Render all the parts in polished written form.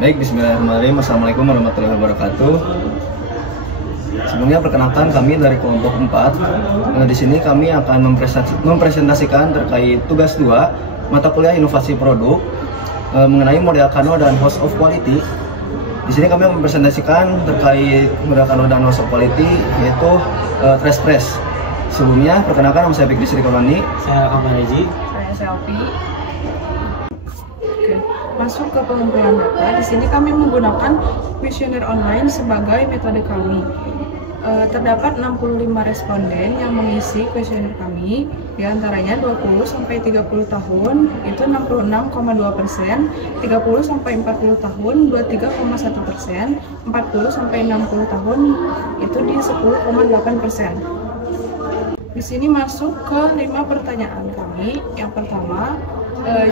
Baik, bismillahirrahmanirrahim. Assalamualaikum warahmatullahi wabarakatuh. Sebelumnya perkenalkan kami dari kelompok 4. Di sini kami akan mempresentasikan terkait tugas 2 mata kuliah inovasi produk mengenai model Kano dan host of quality. Di sini kami mempresentasikan terkait model Kano dan host of quality, yaitu trash press. Sebelumnya perkenalkan, nama saya Fikri Sri Kaulani. Saya Kamaleji. Saya Selfie. Masuk ke pengumpulan data, di sini kami menggunakan kuesioner online sebagai metode kami. Terdapat 65 responden yang mengisi kuesioner kami, diantaranya 20-30 tahun itu 66,2%, 30-40 tahun 23,1%, 40-60 tahun itu di 10,8%. Di sini masuk ke 5 pertanyaan kami. Yang pertama,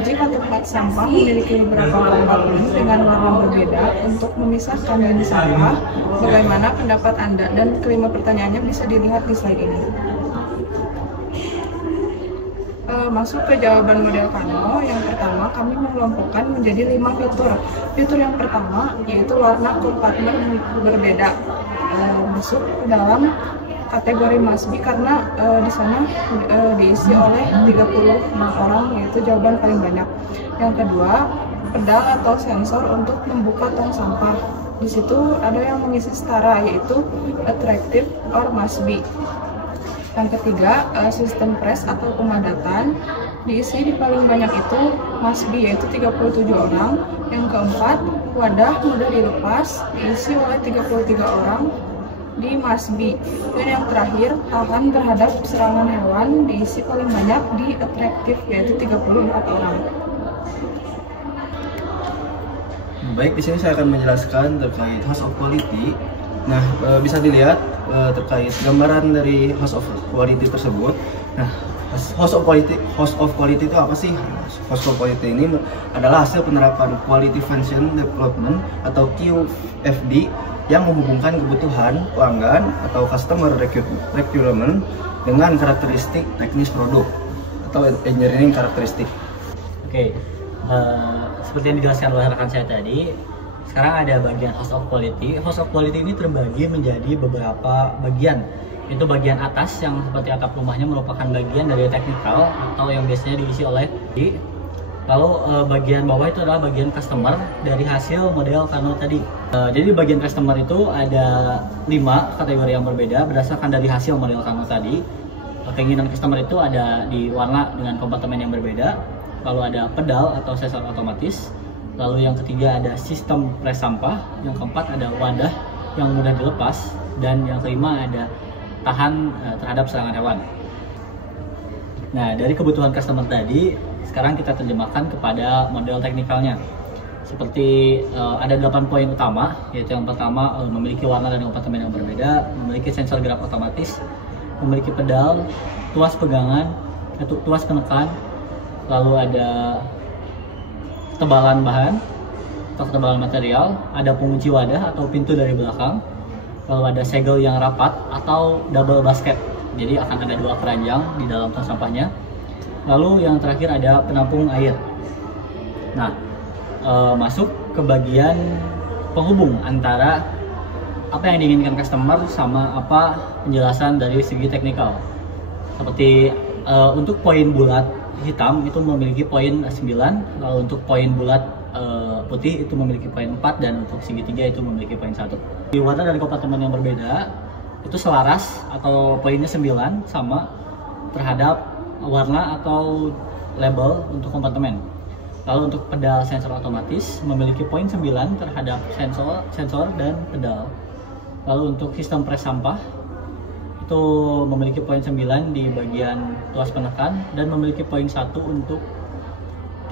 jika tempat sampah memiliki beberapa kompartemen dengan warna berbeda untuk memisahkan jenis sampah, bagaimana pendapat Anda? Dan kelima pertanyaannya bisa dilihat di slide ini. Masuk ke jawaban model Kano. Yang pertama, kami mengelompokkan menjadi 5 fitur. Fitur yang pertama yaitu warna kompartemen berbeda. Masuk ke dalam kategori must be karena di sana diisi oleh 36 orang, yaitu jawaban paling banyak. Yang kedua, pedal atau sensor untuk membuka tong sampah. Di situ ada yang mengisi setara, yaitu attractive or must be. Yang ketiga, sistem press atau pemadatan diisi di paling banyak itu must be, yaitu 37 orang. Yang keempat, wadah mudah dilepas diisi oleh 33 orang di must be. Dan yang terakhir, tahan terhadap serangan hewan diisi paling banyak di attractive, yaitu 34 orang. Baik, di sini saya akan menjelaskan terkait host of quality. Nah, bisa dilihat terkait gambaran dari host of quality tersebut. Nah, host of quality itu apa sih? Host of quality ini adalah hasil penerapan quality function development atau QFD yang menghubungkan kebutuhan pelanggan atau customer requirement dengan karakteristik teknis produk atau engineering karakteristik. Oke, seperti yang dijelaskan oleh rekan saya tadi, sekarang ada bagian host of quality. Host of quality ini terbagi menjadi beberapa bagian. Itu bagian atas yang seperti atap rumahnya merupakan bagian dari teknikal atau yang biasanya diisi oleh lalu bagian bawah itu adalah bagian customer dari hasil model Kano tadi. Jadi bagian customer itu ada 5 kategori yang berbeda berdasarkan dari hasil model Kano tadi. Keinginan customer itu ada di warna dengan kompartemen yang berbeda. Lalu ada pedal atau sensor otomatis. Lalu yang ketiga ada sistem press sampah. Yang keempat ada wadah yang mudah dilepas. Dan yang kelima ada tahan terhadap serangan hewan. Nah, dari kebutuhan customer tadi, sekarang kita terjemahkan kepada model teknikalnya. Seperti ada 8 poin utama, yaitu yang pertama memiliki warna dan kompartemen yang berbeda, memiliki sensor gerak otomatis, memiliki pedal, tuas pegangan, tuas penekan, lalu ada ketebalan bahan atau ketebalan material, ada pengunci wadah atau pintu dari belakang, lalu ada segel yang rapat atau double basket. Jadi akan ada 2 keranjang di dalam tong sampahnya. Lalu yang terakhir ada penampung air. Nah, masuk ke bagian penghubung antara apa yang diinginkan customer sama apa penjelasan dari segi teknikal. Seperti untuk poin bulat hitam itu memiliki poin 9, lalu untuk poin bulat putih itu memiliki poin 4, dan untuk segitiga itu memiliki poin 1. Di warna dan kompartemen yang berbeda itu selaras atau poinnya 9 sama terhadap warna atau label untuk kompartemen. Lalu untuk pedal sensor otomatis memiliki poin 9 terhadap sensor dan pedal. Lalu untuk sistem press sampah itu memiliki poin 9 di bagian tuas penekan dan memiliki poin 1 untuk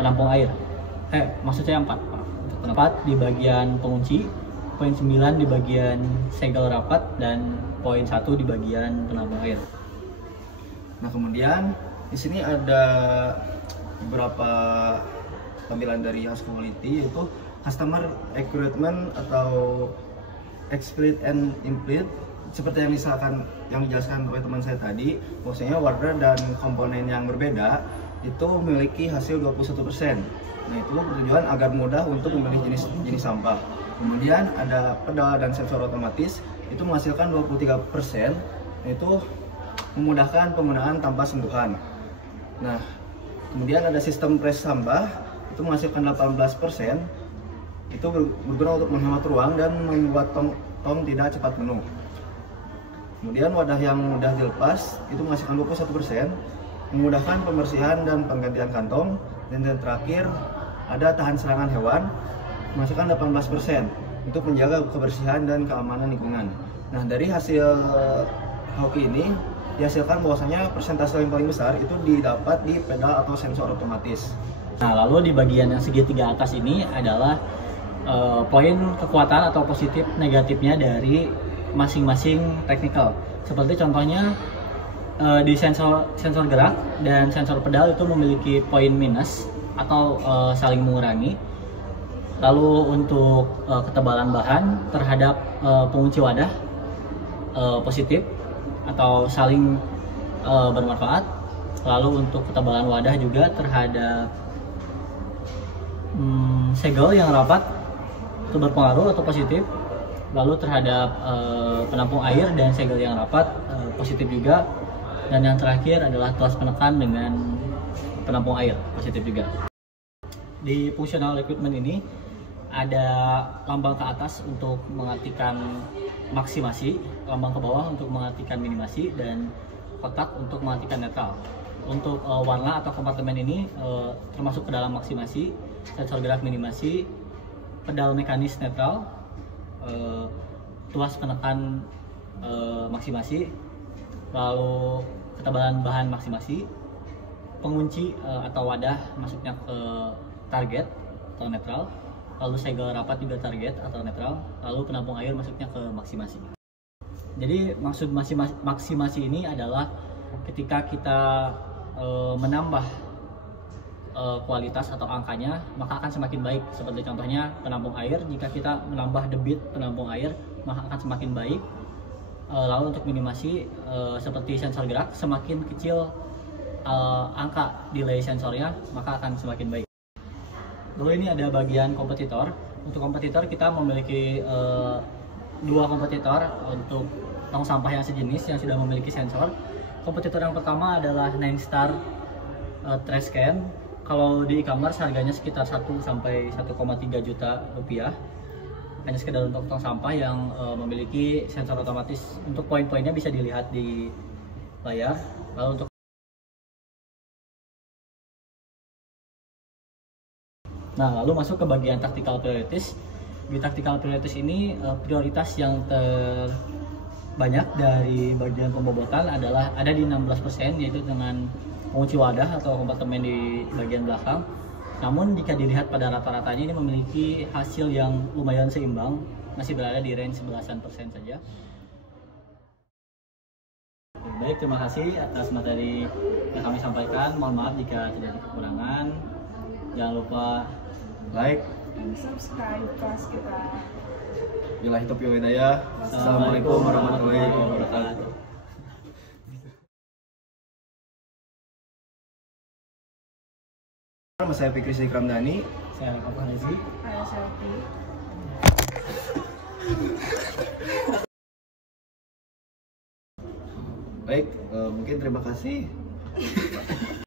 penampung air. Maksud saya 4. Untuk 4 di bagian pengunci, poin 9 di bagian segel rapat, dan poin 1 di bagian penampung air. Nah, kemudian di sini ada beberapa tampilan dari host quality, yaitu customer requirement atau explicit and implicit. Seperti yang dijelaskan oleh teman saya tadi, maksudnya warna dan komponen yang berbeda. itu memiliki hasil 21%. Nah, itu bertujuan agar mudah untuk memilih jenis sampah. Kemudian ada pedal dan sensor otomatis, itu menghasilkan 23%, yaitu memudahkan penggunaan tanpa sentuhan. Nah, kemudian ada sistem pres sampah, itu menghasilkan 18%, itu berguna untuk menghemat ruang dan membuat tong tidak cepat penuh. Kemudian wadah yang mudah dilepas, itu menghasilkan 21%, memudahkan pembersihan dan penggantian kantong. Dan yang terakhir ada tahan serangan hewan, menghasilkan 18% untuk menjaga kebersihan dan keamanan lingkungan. Nah, dari hasil hoki ini dihasilkan bahwasanya persentase yang paling besar itu didapat di pedal atau sensor otomatis. Nah, lalu di bagian yang segitiga atas ini adalah poin kekuatan atau positif negatifnya dari masing-masing teknikal. Seperti contohnya di sensor gerak dan sensor pedal itu memiliki poin minus atau saling mengurangi. Lalu untuk ketebalan bahan terhadap pengunci wadah positif atau saling bermanfaat. Lalu untuk ketebalan wadah juga terhadap segel yang rapat itu berpengaruh atau positif. Lalu terhadap penampung air dan segel yang rapat positif juga. Dan yang terakhir adalah tuas penekan dengan penampung air positif juga. Di functional equipment ini ada lambang ke atas untuk mengartikan maksimasi, lambang ke bawah untuk mengartikan minimasi, dan kotak untuk mengartikan netral. Untuk warna atau kompartemen ini termasuk ke dalam maksimasi, sensor gerak minimasi, pedal mekanis netral, tuas penekan maksimasi, lalu ketebalan bahan maksimasi, pengunci atau wadah masuknya ke target atau netral, lalu segel rapat juga target atau netral, lalu penampung air masuknya ke maksimasi. Jadi maksud maksimasi ini adalah ketika kita menambah kualitas atau angkanya, maka akan semakin baik. Seperti contohnya penampung air, jika kita menambah debit penampung air, maka akan semakin baik. Lalu untuk minimasi seperti sensor gerak, semakin kecil angka delay sensornya, maka akan semakin baik. Lalu ini ada bagian kompetitor. Untuk kompetitor kita memiliki dua kompetitor untuk tong sampah yang sejenis yang sudah memiliki sensor. Kompetitor yang pertama adalah Ninestar Trash Can. Kalau di e-commerce harganya sekitar 1 sampai 1,3 juta rupiah. Hanya sekedar untuk tong sampah yang memiliki sensor otomatis. Untuk poin-poinnya bisa dilihat di layar. Lalu untuk lalu masuk ke bagian tactical priorities. Di tactical priorities ini prioritas yang terbanyak dari bagian pembobotan adalah ada di 16%, yaitu dengan pengunci wadah atau kompartemen di bagian belakang. Namun jika dilihat pada rata-ratanya ini memiliki hasil yang lumayan seimbang, masih berada di range 11% saja. Baik, terima kasih atas materi yang kami sampaikan. Mohon maaf jika terjadi kekurangan. Jangan lupa like dan subscribe kelas kita. Billahi taufiq wal hidayah. Assalamualaikum warahmatullahi wabarakatuh. Nama saya Fikri Sidik Ramdhani. saya Kapal Haji. Saya Selfie. Baik, mungkin terima kasih.